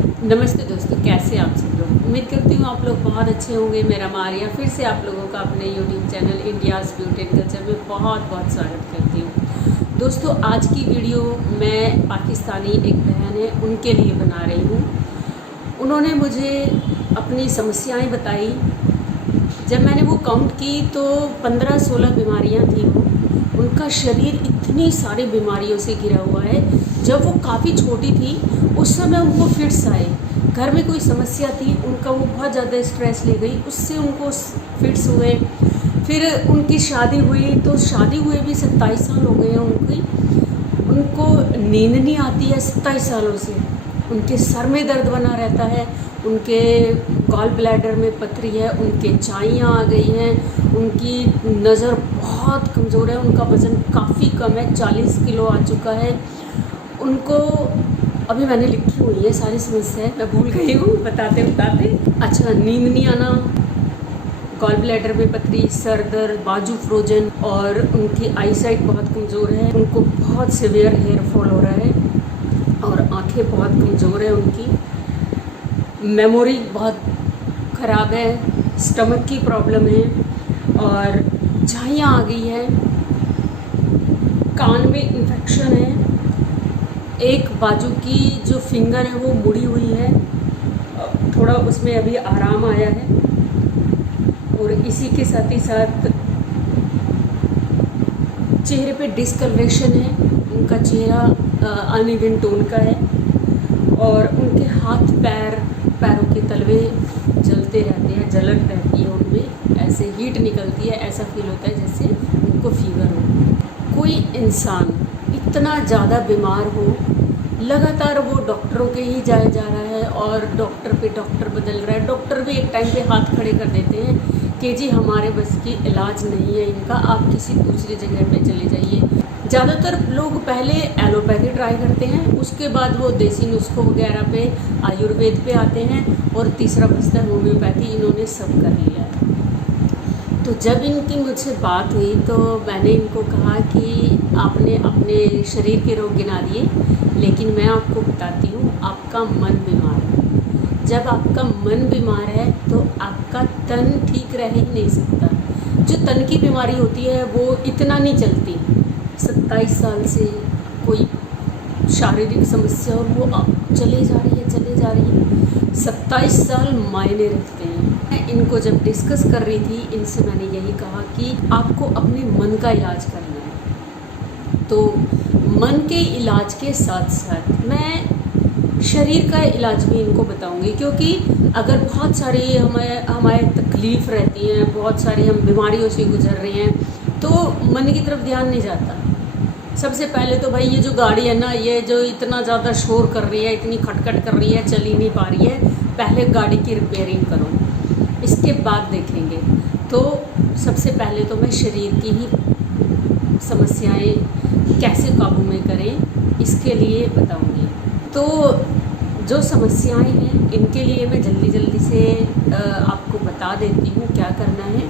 नमस्ते दोस्तों, कैसे आप सब लोग। उम्मीद करती हूँ आप लोग बहुत अच्छे होंगे। मेरा मारिया फिर से आप लोगों का अपने YouTube channel India's beauty and culture में बहुत बहुत स्वागत करती हूँ। दोस्तों, आज की वीडियो मैं पाकिस्तानी एक बहन है उनके लिए बना रही हूँ। उन्होंने मुझे अपनी समस्याएँ बताई। जब मैंने वो काउंट की तो 15-16 बीमारियाँ थी। उनका शरीर इतनी सारी बीमारियों से घिरा हुआ है। जब वो काफ़ी छोटी थी उस समय उनको फिट्स आए। घर में कोई समस्या थी, उनका वो बहुत ज़्यादा स्ट्रेस ले गई, उससे उनको फिट्स हुए। फिर उनकी शादी हुई तो शादी हुए भी 27 साल हो गए हैं उनको नींद नहीं आती है 27 सालों से। उनके सर में दर्द बना रहता है, उनके गॉल ब्लैडर में पथरी है, उनके चाइयाँ आ गई हैं, उनकी नज़र बहुत कमज़ोर है, उनका वज़न काफ़ी कम है, 40 किलो आ चुका है। उनको अभी मैंने लिखी हुई है सारी समस्याएं, मैं भूल गई हूँ बताते। अच्छा, नींद नहीं आना, गॉल ब्लैडर में पथरी, सर दर्द, बाजू फ्रोजन और उनकी आईसाइट बहुत कमज़ोर है। उनको बहुत सीवियर हेयर फॉल हो रहा है और आंखें बहुत कमज़ोर है। उनकी मेमोरी बहुत ख़राब है, स्टमक की प्रॉब्लम है और झाइयाँ आ गई है, कान में इन्फेक्शन है, एक बाजू की जो फिंगर है वो मुड़ी हुई है, थोड़ा उसमें अभी आराम आया है। और इसी के साथ ही साथ चेहरे पे डिस्कलरेशन है, उनका चेहरा अनइवन टोन का है और उनके हाथ पैरों के तलवे जलते रहते हैं, जलन रहती है उनमें, ऐसे हीट निकलती है, ऐसा फील होता है जैसे उनको फीवर हो। कोई इंसान इतना ज़्यादा बीमार हो, लगातार वो डॉक्टरों के ही जाया जा रहा है और डॉक्टर पे डॉक्टर बदल रहा है। डॉक्टर भी एक टाइम पे हाथ खड़े कर देते हैं कि जी हमारे बस की इलाज नहीं है इनका, आप किसी दूसरी जगह पे चले जाइए। ज़्यादातर लोग पहले एलोपैथी ट्राई करते हैं, उसके बाद वो देसी नुस्खों वगैरह पे, आयुर्वेद पे आते हैं और तीसरा बचता है होम्योपैथी। इन्होंने सब कर लिया है। तो जब इनकी मुझसे बात हुई तो मैंने इनको कहा कि आपने अपने शरीर के रोग गिना दिए, लेकिन मैं आपको बताती हूँ आपका मन बीमार है। जब आपका मन बीमार है तो आपका तन ठीक रह ही नहीं सकता। जो तन की बीमारी होती है वो इतना नहीं चलती। 27 साल से कोई शारीरिक समस्या और वो चले जा रही है। 27 साल मायने रखते हैं। मैं इनको जब डिस्कस कर रही थी, इनसे मैंने यही कहा कि आपको अपने मन का इलाज करना है। तो मन के इलाज के साथ साथ मैं शरीर का इलाज भी इनको बताऊंगी, क्योंकि अगर बहुत सारी हमारे तकलीफ़ रहती हैं, बहुत सारी हम बीमारियों से गुजर रहे हैं, तो मन की तरफ ध्यान नहीं जाता। सबसे पहले तो भाई ये जो गाड़ी है ना, ये जो इतना ज़्यादा शोर कर रही है, इतनी खटखट कर रही है, चल ही नहीं पा रही है, पहले गाड़ी की रिपेयरिंग करो, इसके बाद देखेंगे। तो सबसे पहले तो मैं शरीर की ही समस्याएं कैसे काबू में करें इसके लिए बताऊंगी। तो जो समस्याएं हैं इनके लिए मैं जल्दी से आपको बता देती हूँ क्या करना है।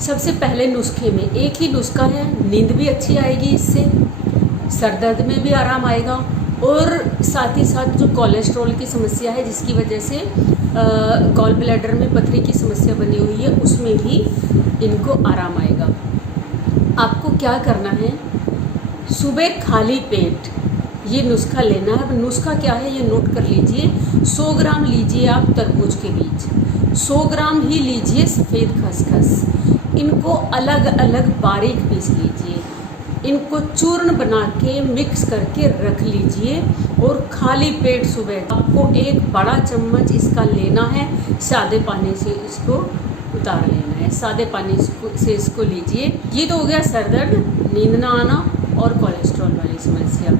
सबसे पहले नुस्खे में एक ही नुस्खा है, नींद भी अच्छी आएगी इससे, सर दर्द में भी आराम आएगा और साथ ही साथ जो कोलेस्ट्रॉल की समस्या है जिसकी वजह से गॉल ब्लैडर में पथरी की समस्या बनी हुई है, उसमें भी इनको आराम आएगा। आपको क्या करना है, सुबह खाली पेट ये नुस्खा लेना है। अब नुस्खा क्या है ये नोट कर लीजिए। 100 ग्राम लीजिए आप तरबूज के बीज, 100 ग्राम ही लीजिए सफ़ेद खसखस, इनको अलग अलग बारीक पीस लीजिए, इनको चूर्ण बना के मिक्स करके रख लीजिए और खाली पेट सुबह आपको एक बड़ा चम्मच इसका लेना है। सादे पानी से इसको उतार लेना है, सादे पानी से इसको लीजिए। ये तो हो गया सर दर्द, नींद ना आना और कोलेस्ट्रॉल वाली समस्या।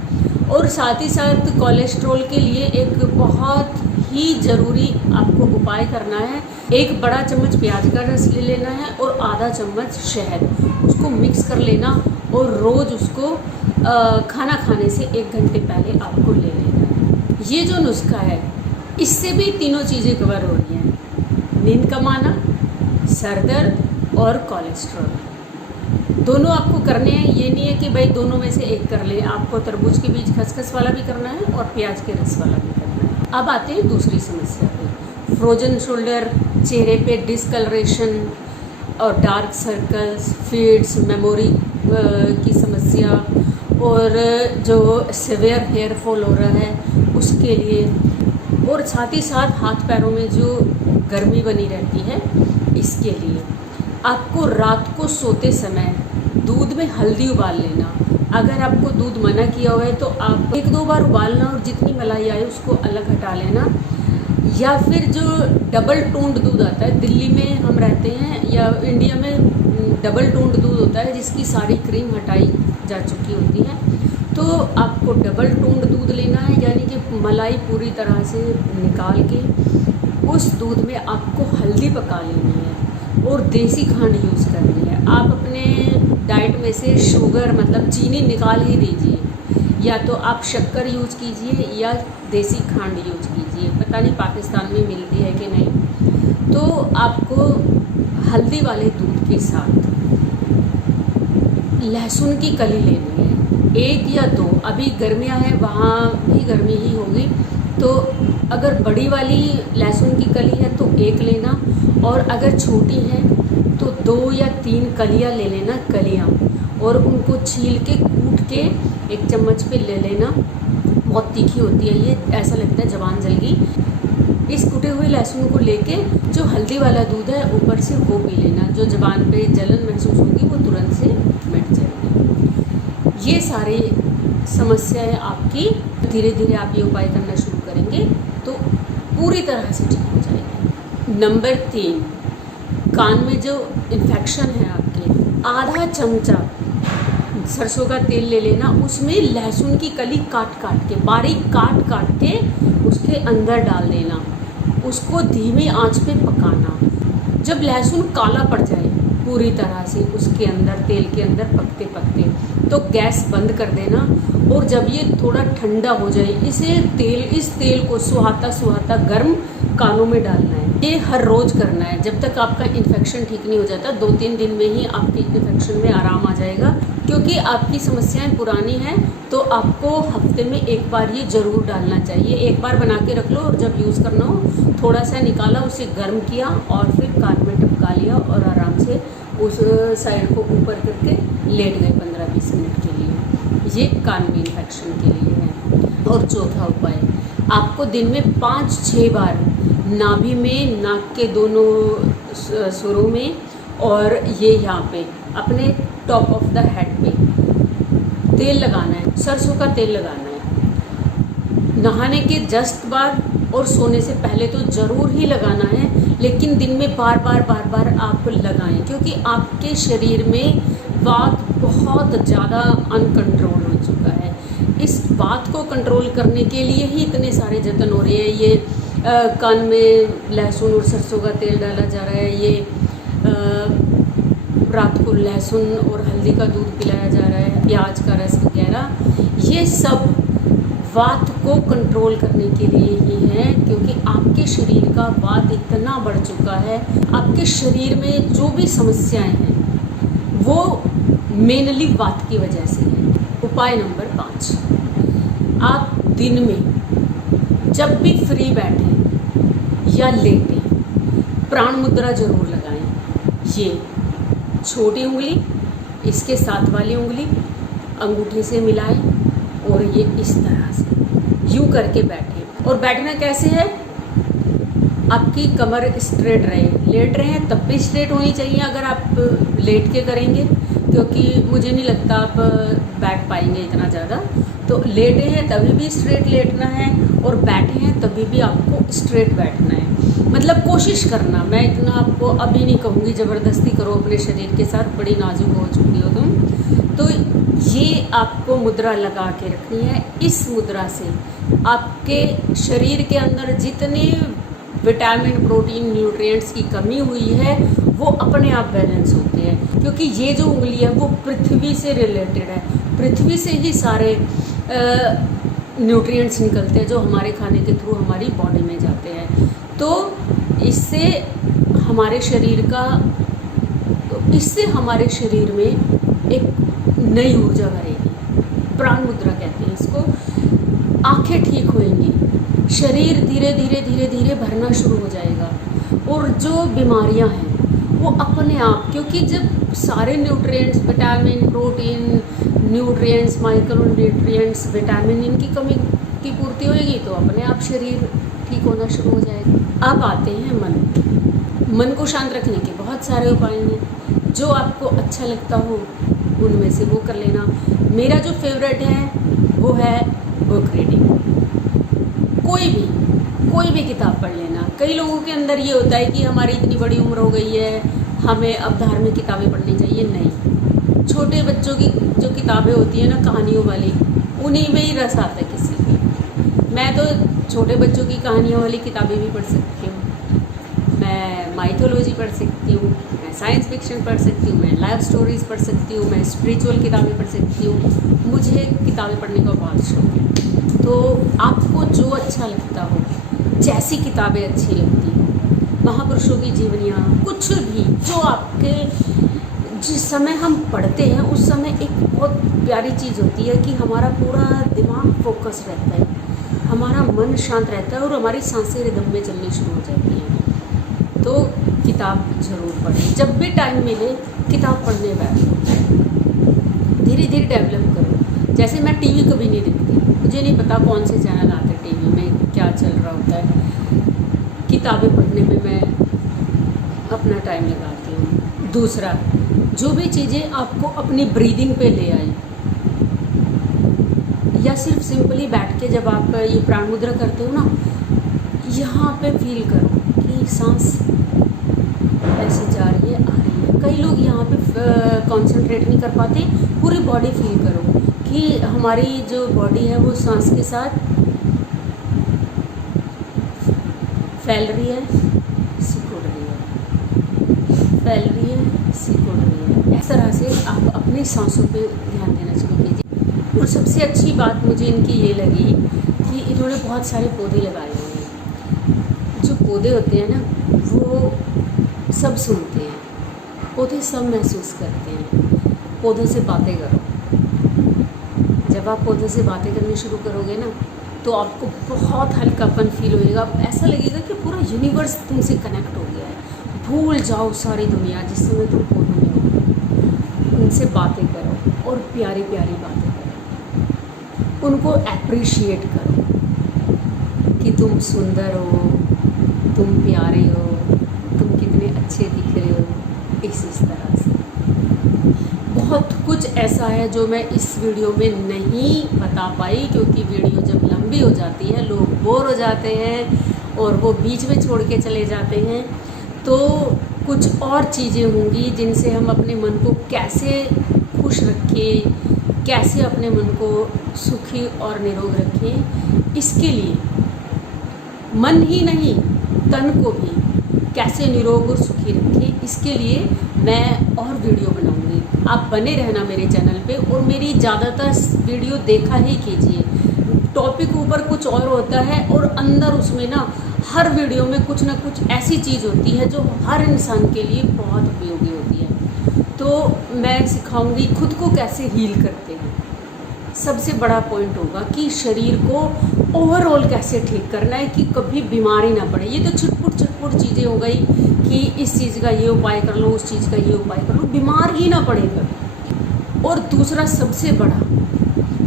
और साथ ही साथ कोलेस्ट्रॉल के लिए एक बहुत ही ज़रूरी आपको उपाय करना है। एक बड़ा चम्मच प्याज का रस ले लेना है और आधा चम्मच शहद, उसको मिक्स कर लेना और रोज़ उसको खाना खाने से 1 घंटे पहले आपको ले लेना है। ये जो नुस्खा है इससे भी तीनों चीज़ें कवर हो रही हैं, नींद कम आना, सर दर्द और कोलेस्ट्रॉल। दोनों आपको करने हैं, ये नहीं है कि भाई दोनों में से एक कर ले। आपको तरबूज के बीज खसखस वाला भी करना है और प्याज के रस वाला भी करना है। अब आते हैं दूसरी समस्या पे। फ्रोजन शोल्डर, चेहरे पे डिसकलरेशन और डार्क सर्कल्स, फेड्स, मेमोरी की समस्या, और जो सिवियर हेयर फॉल हो रहा है उसके लिए, और साथ ही साथ हाथ पैरों में जो गर्मी बनी रहती है इसके लिए। आपको रात को सोते समय दूध में हल्दी उबाल लेना। अगर आपको दूध मना किया हुआ है तो आप 1-2 बार उबालना और जितनी मलाई आए उसको अलग हटा लेना। या फिर जो डबल टोन्ड दूध आता है, दिल्ली में हम रहते हैं या इंडिया में डबल टोन्ड दूध होता है जिसकी सारी क्रीम हटाई जा चुकी होती है, तो आपको डबल टोन्ड दूध लेना है, यानी कि मलाई पूरी तरह से निकाल के उस दूध में आपको हल्दी पका लेनी है और देसी खांड यूज़ करनी है। आप अपने डाइट में से शुगर मतलब चीनी निकाल ही दीजिए, या तो आप शक्कर यूज़ कीजिए या देसी खांड यूज़ कीजिए। पता नहीं पाकिस्तान में मिलती है कि नहीं। तो आपको हल्दी वाले दूध के साथ लहसुन की कली लेनी है, 1 या 2। अभी गर्मियाँ हैं, वहाँ भी गर्मी ही होगी, तो अगर बड़ी वाली लहसुन की कली है तो 1 लेना, और अगर छोटी है तो 2 या 3 कलियाँ ले लेना, कलियाँ, और उनको छील के कूट के 1 चम्मच पे ले लेना। बहुत तीखी होती है ये, ऐसा लगता है ज़बान जल गई। इस कूटे हुए लहसुन को लेके जो हल्दी वाला दूध है ऊपर से वो पी लेना। जो ज़बान पे जलन महसूस होगी वो तुरंत से मिट जाएगी। ये सारी समस्याएं आपकी धीरे धीरे आप ये उपाय करना शुरू करेंगे तो पूरी तरह से ठीक हो जाएगी। नंबर 3, कान में जो इन्फेक्शन है आपके, आधा चमचा सरसों का तेल ले लेना, उसमें लहसुन की कली काट काट के, बारीक काट काट के उसके अंदर डाल देना। उसको धीमी आंच पे पकाना। जब लहसुन काला पड़ जाए पूरी तरह से उसके अंदर, तेल के अंदर पकते पकते, तो गैस बंद कर देना। और जब ये थोड़ा ठंडा हो जाए, इस तेल को सुहाता सुहाता गर्म कानों में डालना है। ये हर रोज़ करना है जब तक आपका इन्फेक्शन ठीक नहीं हो जाता। 2-3 दिन में ही आपके इन्फेक्शन में आराम आ जाएगा। क्योंकि आपकी समस्याएं पुरानी हैं तो आपको हफ्ते में 1 बार ये ज़रूर डालना चाहिए। 1 बार बना के रख लो और जब यूज़ करना हो थोड़ा सा निकाला, उसे गर्म किया और फिर कान में टपका लिया और आराम से उस साइड को ऊपर करके लेट गए 15-20 मिनट के लिए। ये कान में इन्फेक्शन के लिए है। और चौथा उपाय, आपको दिन में 5-6 बार नाभि में, नाक के दोनों सुरों में और ये यहाँ पे अपने टॉप ऑफ द हेड पे तेल लगाना है, सरसों का तेल लगाना है। नहाने के जस्ट बाद और सोने से पहले तो ज़रूर ही लगाना है, लेकिन दिन में बार बार आप लगाएं, क्योंकि आपके शरीर में वात बहुत ज़्यादा अनकंट्रोल हो चुका है। इस बात को कंट्रोल करने के लिए ही इतने सारे जतन हो रहे हैं। ये कान में लहसुन और सरसों का तेल डाला जा रहा है, ये रात को लहसुन और हल्दी का दूध पिलाया जा रहा है, प्याज का रस वगैरह। ये सब वात को कंट्रोल करने के लिए ही है, क्योंकि आपके शरीर का वात इतना बढ़ चुका है। आपके शरीर में जो भी समस्याएं हैं वो मेनली वात की वजह से है। उपाय नंबर 5, आप दिन में जब भी फ्री बैठें या लेटें, प्राण मुद्रा जरूर लगाएं। ये छोटी उंगली इसके साथ वाली उंगली अंगूठे से मिलाएं और ये इस तरह से यूं करके बैठें। और बैठना कैसे है, आपकी कमर स्ट्रेट रहे। लेट रहे हैं तब भी स्ट्रेट होनी चाहिए अगर आप लेट के करेंगे, क्योंकि मुझे नहीं लगता आप बैठ पाएंगे इतना ज़्यादा। तो लेटे हैं तभी भी स्ट्रेट लेटना है और बैठे हैं तभी भी आपको स्ट्रेट बैठना है। मतलब कोशिश करना, मैं इतना आपको अभी नहीं कहूँगी ज़बरदस्ती करो अपने शरीर के साथ, बड़ी नाजुक हो चुकी हो तुम। तो ये आपको मुद्रा लगा के रखनी है। इस मुद्रा से आपके शरीर के अंदर जितने विटामिन, प्रोटीन, न्यूट्रिएंट्स की कमी हुई है वो अपने आप बैलेंस होते हैं, क्योंकि ये जो उंगली है वो पृथ्वी से रिलेटेड है। पृथ्वी से ही सारे न्यूट्रिएंट्स निकलते हैं जो हमारे खाने के थ्रू हमारी बॉडी में जाते हैं। तो इससे हमारे हमारे शरीर में एक नई ऊर्जा भरेगी। प्राण मुद्रा कहते हैं इसको। आंखें ठीक होएंगी, शरीर धीरे धीरे धीरे धीरे भरना शुरू हो जाएगा। और जो बीमारियां हैं वो अपने आप, क्योंकि जब सारे nutrients, vitamin, protein, nutrients, micro nutrients, vitamin, इनकी कमी की पूर्ति होगी तो अपने आप शरीर ठीक होना शुरू हो जाएगा। अब आते हैं मन को शांत रखने के बहुत सारे उपाय हैं। जो आपको अच्छा लगता हो उनमें से वो कर लेना। मेरा जो फेवरेट है वो है बुक रीडिंग। कोई भी किताब पढ़ लेना। कई लोगों के अंदर ये होता है कि हमारी इतनी बड़ी उम्र हो गई है, हमें अब धार्मिक किताबें पढ़नी चाहिए। नहीं, छोटे बच्चों की जो किताबें होती हैं ना, कहानियों वाली, उन्हीं में ही रस आता है किसी की। मैं तो छोटे बच्चों की कहानियों वाली किताबें भी पढ़ सकती हूँ, मैं माइथोलॉजी पढ़ सकती हूँ, मैं साइंस फिक्शन पढ़ सकती हूँ, मैं लाइफ स्टोरीज़ पढ़ सकती हूँ, मैं स्पिरिचुअल किताबें पढ़ सकती हूँ। मुझे किताबें पढ़ने का बहुत शौक है। तो आपको जो अच्छा लगता हो, जैसी किताबें अच्छी लगती हैं, महापुरुषों की जीवनियाँ, कुछ भी जो आपके, जिस समय हम पढ़ते हैं उस समय एक बहुत प्यारी चीज़ होती है कि हमारा पूरा दिमाग फोकस रहता है, हमारा मन शांत रहता है और हमारी सांसें रिदम में चलनी शुरू हो जाती हैं। तो किताब ज़रूर पढ़ें। जब भी टाइम मिले किताब पढ़ने बैठो, धीरे धीरे डेवलप करो। जैसे मैं टीवी कभी नहीं देखती, मुझे नहीं पता कौन से चैनल आते हैं टीवी में, क्या चल रहा होता है। किताबें पढ़ने में मैं अपना टाइम लगाती हूँ। दूसरा, जो भी चीज़ें आपको अपनी ब्रीदिंग पे ले आए, या सिर्फ सिंपली बैठ के जब आप ये प्राण मुद्रा करते हो ना, यहाँ पे फील करो कि सांस ऐसे जा रही है, आ रही है। कई लोग यहाँ पे कंसंट्रेट नहीं कर पाते। पूरी बॉडी फील करो कि हमारी जो बॉडी है वो सांस के साथ फैल रही है, सिकुड़ रही है, फैल रही है, सिकुड़ रही है। इस तरह से आप अपनी सांसों पे ध्यान देना शुरू कीजिए। और सबसे अच्छी बात मुझे इनकी ये लगी कि इन्होंने बहुत सारे पौधे लगाए हुए हैं। जो पौधे होते हैं ना, वो सब सुनते हैं, पौधे सब महसूस करते हैं। पौधों से बातें करो। जब आप पौधों से बातें करनी शुरू करोगे ना, तो आपको बहुत हल्कापन फील होएगा। ऐसा लगेगा कि पूरा यूनिवर्स तुमसे कनेक्ट हो गया है। भूल जाओ सारी दुनिया जिस समय तुम पौधों में हो। उनसे बातें करो और प्यारी प्यारी बातें करो। उनको अप्रिशिएट करो कि तुम सुंदर हो, तुम प्यारे हो, तुम कितने अच्छे दिख रहे हो। इस तरह से बहुत कुछ ऐसा है जो मैं इस वीडियो में नहीं बता पाई, क्योंकि वीडियो जब लंबी हो जाती है लोग बोर हो जाते हैं और वो बीच में छोड़ के चले जाते हैं। तो कुछ और चीज़ें होंगी जिनसे हम अपने मन को कैसे खुश रखें, कैसे अपने मन को सुखी और निरोग रखें, इसके लिए मन ही नहीं तन को भी कैसे निरोग और सुखी रखें, इसके लिए मैं और वीडियो बनाऊंगी। आप बने रहना मेरे चैनल पे और मेरी ज़्यादातर वीडियो देखा ही कीजिए। टॉपिक ऊपर कुछ और होता है और अंदर उसमें ना हर वीडियो में कुछ ना कुछ ऐसी चीज़ होती है जो हर इंसान के लिए बहुत उपयोगी होती है। तो मैं सिखाऊंगी खुद को कैसे हील करते हैं। सबसे बड़ा पॉइंट होगा कि शरीर को ओवरऑल कैसे ठीक करना है कि कभी बीमारी ना पड़े। ये तो छुटपुट चीज़ें हो गई कि इस चीज़ का ये उपाय कर लो, उस चीज़ का ये उपाय कर लो, बीमार ही ना पड़े कभी। और दूसरा सबसे बड़ा,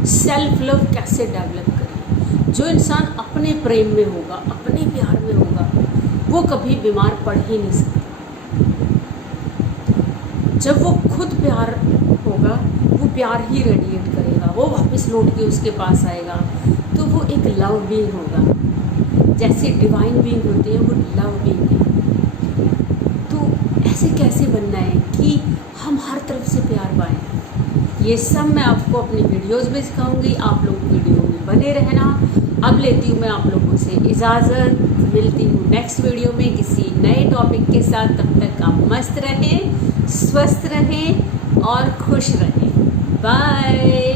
सेल्फ लव कैसे डेवलप करें। जो इंसान अपने प्रेम में होगा, अपने प्यार में होगा, वो कभी बीमार पड़ ही नहीं सकता। जब वो खुद प्यार होगा, वो प्यार ही रेडिएट करेगा, वो वापस लौट के उसके पास आएगा। तो वो एक लव बीइंग होगा। जैसे डिवाइन बीइंग होते हैं, वो लव बीइंग है। तो ऐसे कैसे बनना है कि हम हर तरफ से प्यार पाएँ, ये सब मैं आपको अपनी वीडियोज़ में सिखाऊंगी। आप लोग वीडियो में बने रहना। अब लेती हूँ मैं आप लोगों से इजाज़त। मिलती हूँ नेक्स्ट वीडियो में किसी नए टॉपिक के साथ। तब तक आप मस्त रहें, स्वस्थ रहें और खुश रहें। बाय।